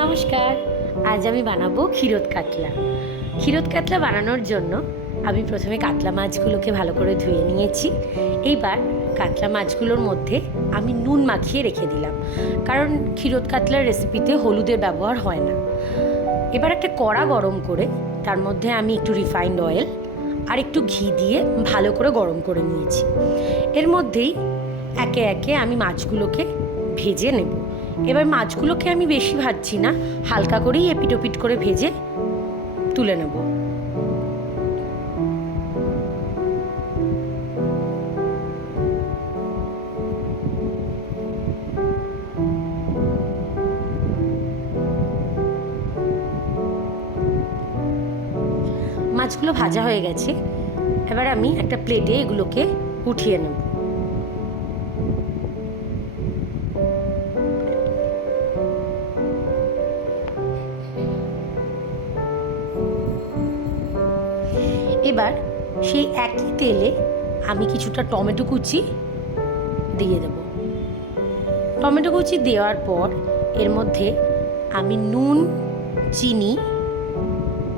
নমস্কার। আজ আমি বানাবো ক্ষীরোদ কাতলা। ক্ষীরোদ কাতলা বানানোর জন্য আমি প্রথমে কাতলা মাছগুলোকে ভালো করে ধুয়ে নিয়েছি। এইবার কাতলা মাছগুলোর মধ্যে আমি নুন মাখিয়ে রেখে দিলাম, কারণ ক্ষীরোদ কাতলার রেসিপিতে হলুদের ব্যবহার হয় না। এবার একটা কড়া গরম করে তার মধ্যে আমি একটু রিফাইন্ড অয়েল আর একটু ঘি দিয়ে ভালো করে গরম করে নিয়েছি। এর মধ্যেই একে একে আমি মাছগুলোকে ভেজে নেব। এবার মাছগুলোকে আমি বেশি ভাজছি না, হালকা করেই এপিট ওপিট করে ভেজে তুলে নেব। মাছগুলো ভাজা হয়ে গেছে, এবার আমি একটা প্লেটে এগুলোকে উঠিয়ে নেব। এবার সেই একই তেলে আমি কিছুটা টমেটো কুচি দিয়ে দেব। টমেটো কুচি দেওয়ার পর এর মধ্যে আমি নুন, চিনি,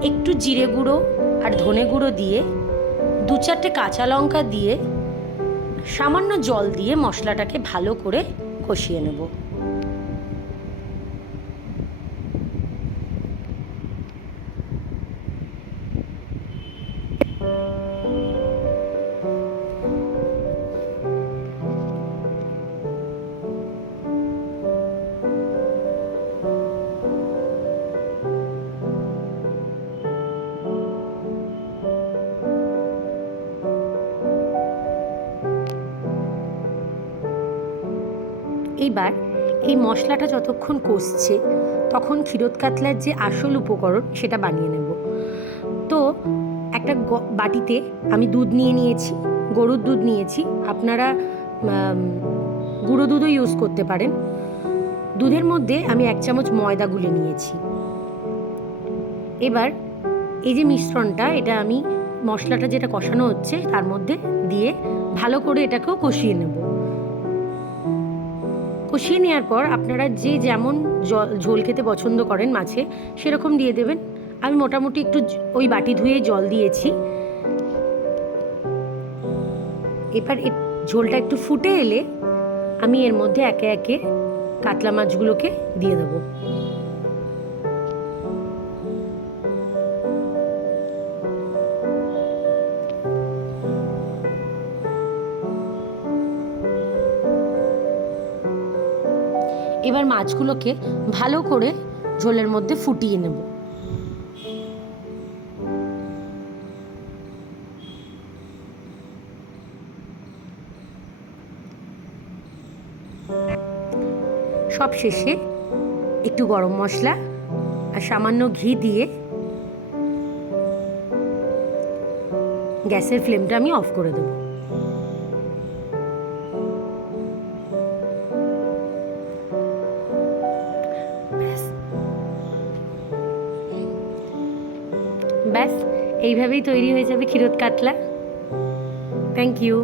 একটু জিরে গুঁড়ো আর ধনে গুঁড়ো দিয়ে 2-4টে কাঁচা লঙ্কা দিয়ে সামান্য জল দিয়ে মশলাটাকে ভালো করে কষিয়ে নেব। এইবার এই মশলাটা যতক্ষণ কষছে তখন ক্ষীরোদ কাতলার যে আসল উপকরণ সেটা বানিয়ে নেব। তো একটা বাটিতে আমি দুধ নিয়ে নিয়েছি, গরুর দুধ নিয়েছি। আপনারা গুঁড়ো দুধও ইউজ করতে পারেন। দুধের মধ্যে আমি 1 চামচ ময়দা গুলে নিয়েছি। এবার এই যে মিশ্রণটা, এটা আমি মশলাটা যেটা কষানো হচ্ছে তার মধ্যে দিয়ে ভালো করে এটাকেও কষিয়ে নেব। কষিয়ে নেওয়ার পর আপনারা যে যেমন ঝোল খেতে পছন্দ করেন মাছে, সেরকম দিয়ে দেবেন। আমি মোটামুটি একটু ওই বাটি ধুয়ে জল দিয়েছি। এবার ঝোলটা একটু ফুটে এলে আমি এর মধ্যে একে একে কাতলা মাছগুলোকে দিয়ে দেবো। এবার মাছগুলোকে ভালো করে ঝোলের মধ্যে ফুটিয়ে নেব। সব শেষে একটু গরম মশলা আর সামান্য ঘি দিয়ে গ্যাসের ফ্লেমটা আমি অফ করে দেব। ব্যাস, এইভাবেই তৈরি হয়ে যাবে ক্ষীরোদ কাতলা। Thank you.